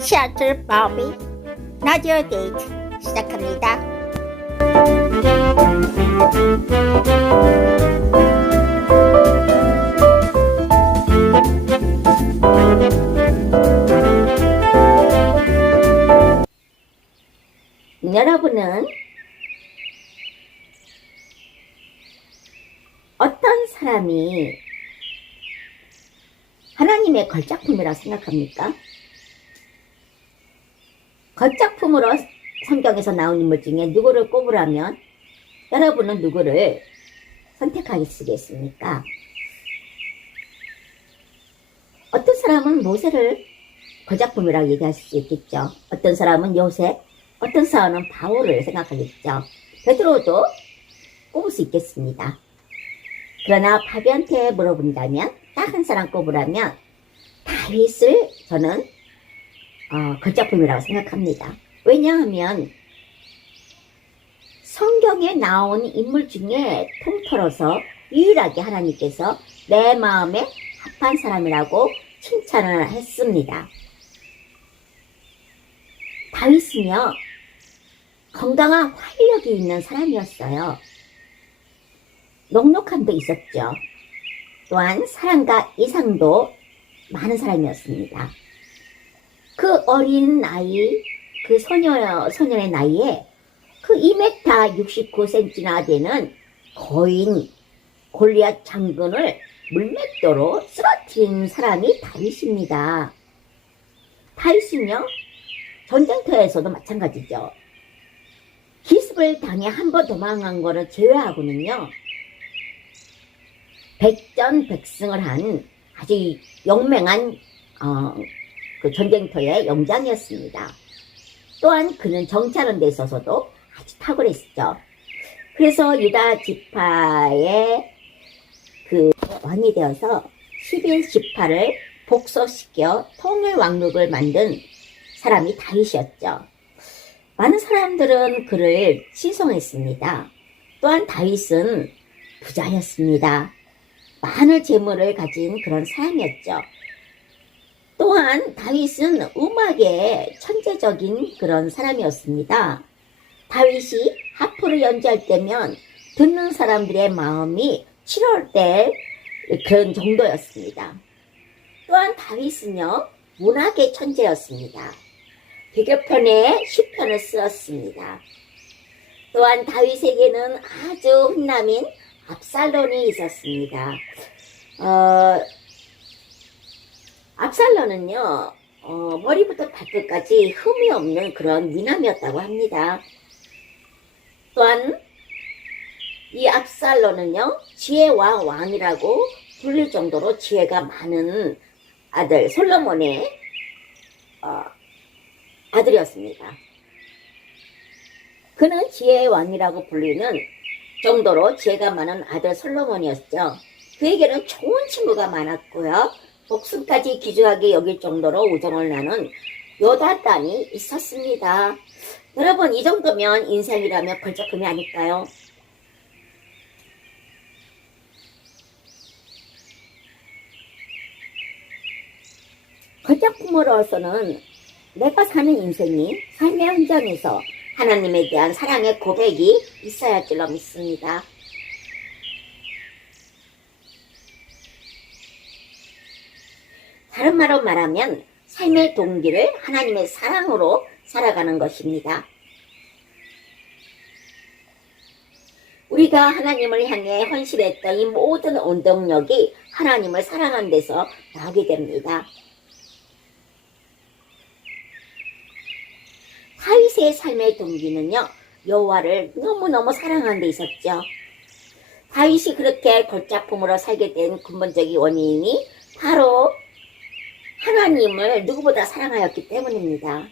셔틀 버비 라디오 데이트 시작합니다. 여러분은 어떤 사람이 하나님의 걸작품이라고 생각합니까? 걸작품으로 성경에서 나온 인물 중에 누구를 꼽으라면 여러분은 누구를 선택하시겠습니까? 어떤 사람은 모세를 걸작품이라고 얘기하실 수 있겠죠. 어떤 사람은 요셉, 어떤 사람은 바울을 생각하겠죠. 베드로도 꼽을 수 있겠습니다. 그러나 바비한테 물어본다면 딱 한 사람 꼽으라면 다윗을 저는 걸작품이라고 생각합니다. 왜냐하면 성경에 나온 인물 중에 통틀어서 유일하게 하나님께서 내 마음에 합한 사람이라고 칭찬을 했습니다. 다윗은요, 건강한 활력이 있는 사람이었어요. 녹록함도 있었죠. 또한 사랑과 이상도 많은 사람이었습니다. 그 어린 나이, 그 소년의 나이에 그 2m 69cm나 되는 거인 골리앗 장군을 물맷도로 쓰러뜨린 사람이 다윗입니다. 다윗은요, 전쟁터에서도 마찬가지죠. 기습을 당해 한 번 도망간 거를 제외하고는요, 백전백승을 한 아주 용맹한 그 전쟁터의 용장이었습니다. 또한 그는 정찰하는 데 있어서도 아주 탁월했죠. 그래서 유다 지파의 그 왕이 되어서 11지파를 복속시켜 통일 왕국을 만든 사람이 다윗이었죠. 많은 사람들은 그를 칭송했습니다. 또한 다윗은 부자였습니다. 많은 재물을 가진 그런 사람이었죠. 또한 다윗은 음악에 천재적인 그런 사람이었습니다. 다윗이 하프를 연주할 때면 듣는 사람들의 마음이 7월 때 그런 정도였습니다. 또한 다윗은요, 문학의 천재였습니다. 비교편에 시편을 쓰었습니다. 또한 다윗에게는 아주 훈남인 압살론이 있었습니다. 압살론은요, 머리부터 발끝까지 흠이 없는 그런 미남이었다고 합니다. 또한 이 압살론은요, 지혜의 왕이라고 불릴 정도로 지혜가 많은 아들 솔로몬의 아들이었습니다. 그는 지혜의 왕이라고 불리는 정도로 지혜가 많은 아들 솔로몬이었죠. 그에게는 좋은 친구가 많았고요. 목숨까지 귀중하게 여길 정도로 우정을 나눈 요나단이 있었습니다. 여러분, 이 정도면 인생이라면 걸작품이 아닐까요? 걸작품으로서는 내가 사는 인생이 삶의 현장에서 하나님에 대한 사랑의 고백이 있어야 할 줄로 믿습니다. 다른 말로 말하면 삶의 동기를 하나님의 사랑으로 살아가는 것입니다. 우리가 하나님을 향해 헌신했던 이 모든 원동력이 하나님을 사랑하는 데서 나오게 됩니다. 다윗의 삶의 동기는요, 여호와를 너무너무 사랑하는 데 있었죠. 다윗이 그렇게 걸작품으로 살게 된 근본적인 원인이 바로 하나님을 누구보다 사랑하였기 때문입니다.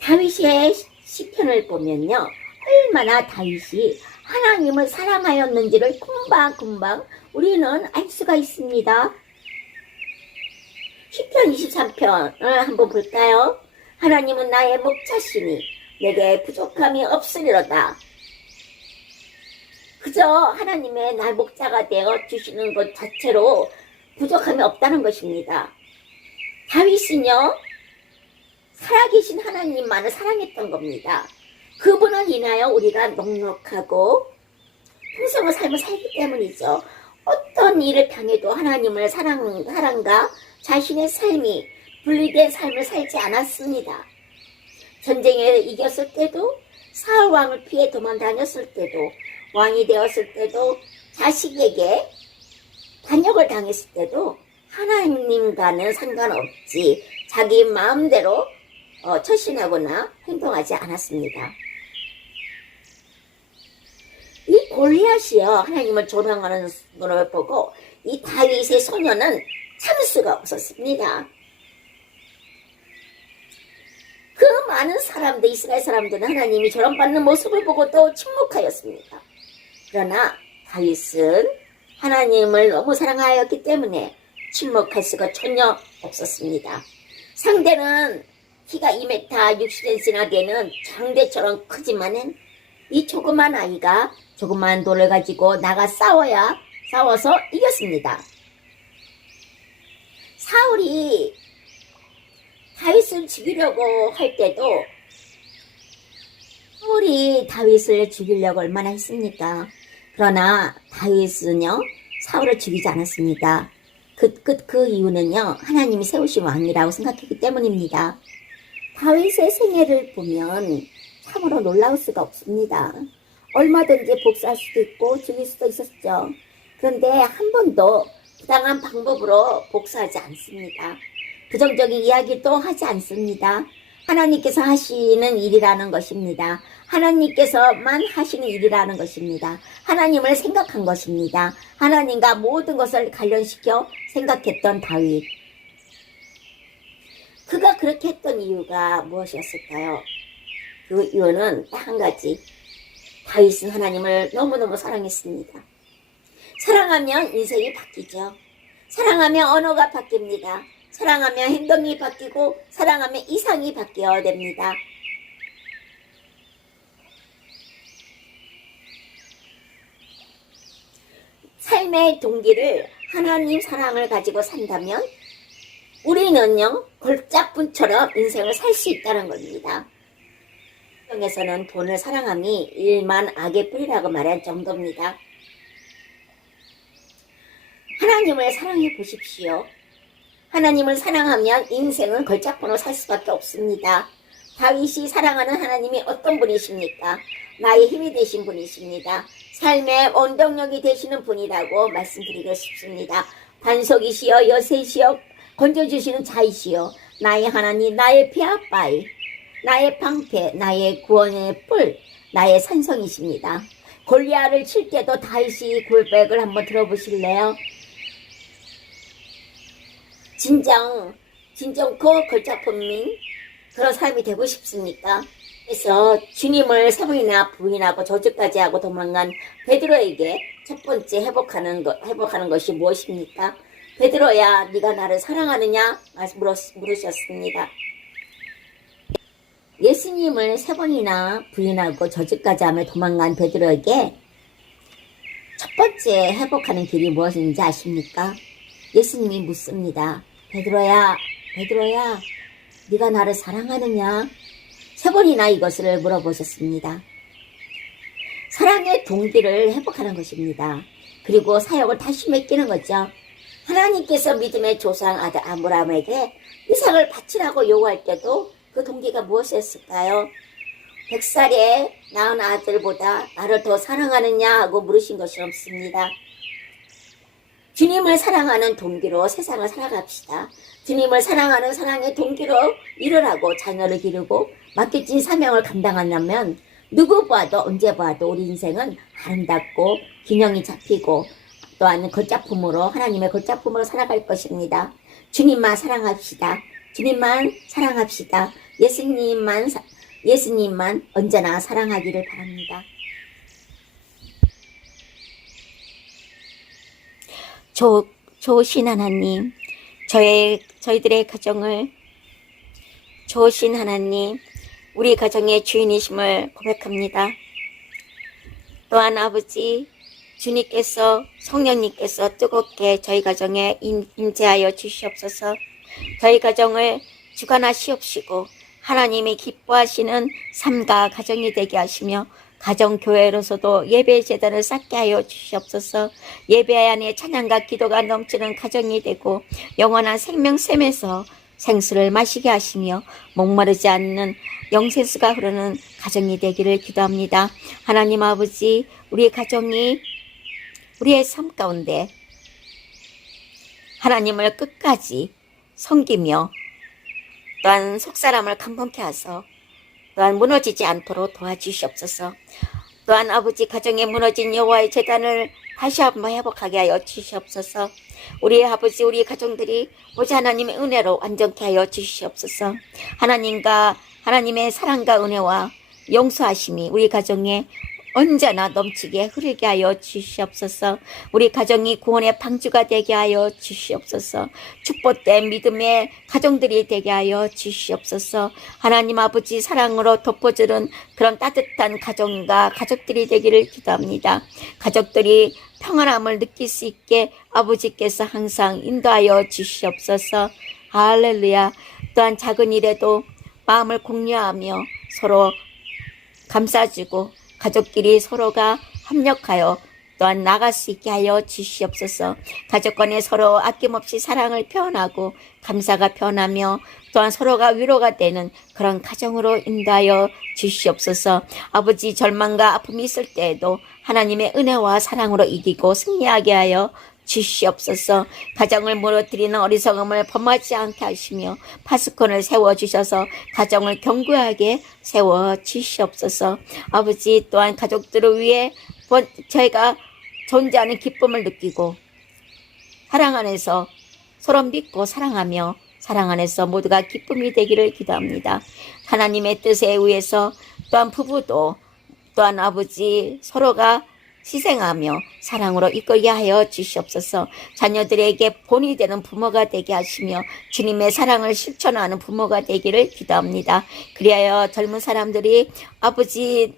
다윗의 시편을 보면요, 얼마나 다윗이 하나님을 사랑하였는지를 금방금방 우리는 알 수가 있습니다. 시편 23편을 한번 볼까요? 하나님은 나의 목자시니 내게 부족함이 없으리로다. 그저 하나님의 날 목자가 되어 주시는 것 자체로 부족함이 없다는 것입니다. 다윗은요, 살아계신 하나님만을 사랑했던 겁니다. 그분을 인하여 우리가 넉넉하고 풍성한 삶을 살기 때문이죠. 어떤 일을 당해도 하나님을 사랑과 자신의 삶이 분리된 삶을 살지 않았습니다. 전쟁에 이겼을 때도, 사울 왕을 피해 도망 다녔을 때도, 왕이 되었을 때도, 자식에게 반역을 당했을 때도 하나님과는 상관없이 자기 마음대로 처신하거나 행동하지 않았습니다. 이 골리앗이요, 하나님을 조롱하는 것을 보고 이 다윗의 소녀는 참을 수가 없었습니다. 그 많은 사람들, 이스라엘 사람들은 하나님이 조롱받는 모습을 보고 또 침묵하였습니다. 그러나 다윗은 하나님을 너무 사랑하였기 때문에 침묵할 수가 전혀 없었습니다. 상대는 키가 2m 60cm나 되는 장대처럼 크지만은 이 조그만 아이가 조그만 돌을 가지고 나가 싸워서 이겼습니다. 사울이 다윗을 죽이려고 할 때도 사울이 다윗을 죽이려고 얼마나 했습니까? 그러나 다윗은요, 사울을 죽이지 않았습니다. 그 이유는요, 하나님이 세우신 왕이라고 생각했기 때문입니다. 다윗의 생애를 보면 참으로 놀라울 수가 없습니다. 얼마든지 복수할 수도 있고 죽일 수도 있었죠. 그런데 한 번도 부당한 방법으로 복수하지 않습니다. 부정적인 이야기도 하지 않습니다. 하나님께서 하시는 일이라는 것입니다. 하나님께서만 하시는 일이라는 것입니다. 하나님을 생각한 것입니다. 하나님과 모든 것을 관련시켜 생각했던 다윗. 그가 그렇게 했던 이유가 무엇이었을까요? 그 이유는 딱 한 가지. 다윗은 하나님을 너무너무 사랑했습니다. 사랑하면 인생이 바뀌죠. 사랑하면 언어가 바뀝니다. 사랑하면 행동이 바뀌고 사랑하면 이상이 바뀌어야 됩니다. 삶의 동기를 하나님 사랑을 가지고 산다면 우리는요, 골짜분처럼 인생을 살 수 있다는 겁니다. 성경에서는 돈을 사랑함이 일만 악의 뿌리라고 말할 정도입니다. 하나님을 사랑해 보십시오. 하나님을 사랑하면 인생은 걸작번호 살 수밖에 없습니다. 다윗이 사랑하는 하나님이 어떤 분이십니까? 나의 힘이 되신 분이십니다. 삶의 원동력이 되시는 분이라고 말씀드리고 싶습니다. 반석이시여 여셋이여 건져주시는 자이시여 나의 하나님, 나의 피아빠이, 나의 방패, 나의 구원의 뿔, 나의 산성이십니다. 골리앗을 칠 때도 다윗이 골백을 한번 들어보실래요? 진정 그 걸작품민 그런 사람이 되고 싶습니까? 그래서 주님을 세 번이나 부인하고 저주까지 하고 도망간 베드로에게 첫 번째 회복하는 것이 무엇입니까? 베드로야, 네가 나를 사랑하느냐? 물으셨습니다. 예수님을 세 번이나 부인하고 저주까지 하며 도망간 베드로에게 첫 번째 회복하는 길이 무엇인지 아십니까? 예수님이 묻습니다. 베드로야, 네가 나를 사랑하느냐? 세 번이나 이것을 물어보셨습니다. 사랑의 동기를 회복하는 것입니다. 그리고 사역을 다시 맡기는 거죠. 하나님께서 믿음의 조상 아들 아브라함에게 이삭을 바치라고 요구할 때도 그 동기가 무엇이었을까요? 100살에 낳은 아들보다 나를 더 사랑하느냐 하고 물으신 것이 없습니다. 주님을 사랑하는 동기로 세상을 살아갑시다. 주님을 사랑하는 사랑의 동기로 일을 하고 자녀를 기르고 맡겨진 사명을 감당한다면 누구 봐도 언제 봐도 우리 인생은 아름답고 균형이 잡히고 또한 걷작품으로 하나님의 걷작품으로 살아갈 것입니다. 주님만 사랑합시다. 주님만 사랑합시다. 예수님만 언제나 사랑하기를 바랍니다. 좋으신 하나님, 저희들의 가정을 좋으신 하나님, 우리 가정의 주인이심을 고백합니다. 또한 아버지, 주님께서 성령님께서 뜨겁게 저희 가정에 임재하여 주시옵소서. 저희 가정을 주관하시옵시고 하나님이 기뻐하시는 삶과 가정이 되게 하시며 가정교회로서도 예배 재단을 쌓게 하여 주시옵소서. 예배 안에 찬양과 기도가 넘치는 가정이 되고 영원한 생명샘에서 생수를 마시게 하시며 목마르지 않는 영생수가 흐르는 가정이 되기를 기도합니다. 하나님 아버지, 우리의 가정이 우리의 삶 가운데 하나님을 끝까지 섬기며 또한 속사람을 강건케 하소 또한 무너지지 않도록 도와주시옵소서. 또한 아버지 가정에 무너진 여호와의 재단을 다시 한번 회복하게 하여 주시옵소서. 우리 아버지 우리 가정들이 오직 하나님의 은혜로 완전케 하여 주시옵소서. 하나님과 하나님의 사랑과 은혜와 용서하심이 우리 가정에 언제나 넘치게 흐르게 하여 주시옵소서. 우리 가정이 구원의 방주가 되게 하여 주시옵소서. 축복된 믿음의 가정들이 되게 하여 주시옵소서. 하나님 아버지 사랑으로 덮어주는 그런 따뜻한 가정과 가족들이 되기를 기도합니다. 가족들이 평안함을 느낄 수 있게 아버지께서 항상 인도하여 주시옵소서. 할렐루야. 또한 작은 일에도 마음을 공유하며 서로 감싸주고 가족끼리 서로가 협력하여 또한 나갈 수 있게 하여 주시옵소서. 가족 간에 서로 아낌없이 사랑을 표현하고 감사가 표현하며 또한 서로가 위로가 되는 그런 가정으로 인도하여 주시옵소서. 아버지 절망과 아픔이 있을 때에도 하나님의 은혜와 사랑으로 이기고 승리하게 하여 주시옵소서. 가정을 무너뜨리는 어리석음을 범하지 않게 하시며 파수꾼을 세워주셔서 가정을 견고하게 세워주시옵소서. 아버지 또한 가족들을 위해 저희가 존재하는 기쁨을 느끼고 사랑 안에서 서로 믿고 사랑하며 사랑 안에서 모두가 기쁨이 되기를 기도합니다. 하나님의 뜻에 의해서 또한 부부도 또한 아버지 서로가 희생하며 사랑으로 이끌게 하여 주시옵소서. 자녀들에게 본이 되는 부모가 되게 하시며 주님의 사랑을 실천하는 부모가 되기를 기도합니다. 그리하여 젊은 사람들이 아버지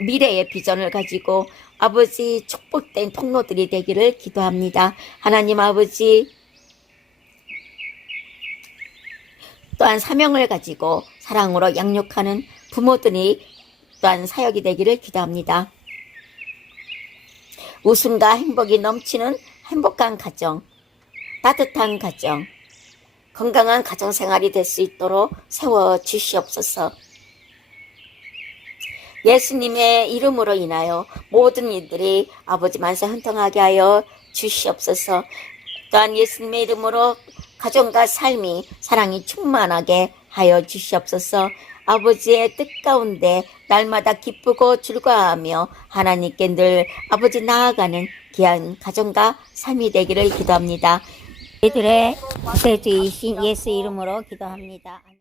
미래의 비전을 가지고 아버지 축복된 통로들이 되기를 기도합니다. 하나님 아버지 또한 사명을 가지고 사랑으로 양육하는 부모들이 또한 사역이 되기를 기도합니다. 웃음과 행복이 넘치는 행복한 가정, 따뜻한 가정, 건강한 가정생활이 될 수 있도록 세워주시옵소서. 예수님의 이름으로 인하여 모든 이들이 아버지 만세 헌통하게 하여 주시옵소서. 또한 예수님의 이름으로 가정과 삶이 사랑이 충만하게 하여 주시옵소서. 아버지의 뜻 가운데 날마다 기쁘고 즐거워하며 하나님께 늘 아버지 나아가는 귀한 가정과 삶이 되기를 기도합니다. 이들의 구세주이신 예수 이름으로 기도합니다.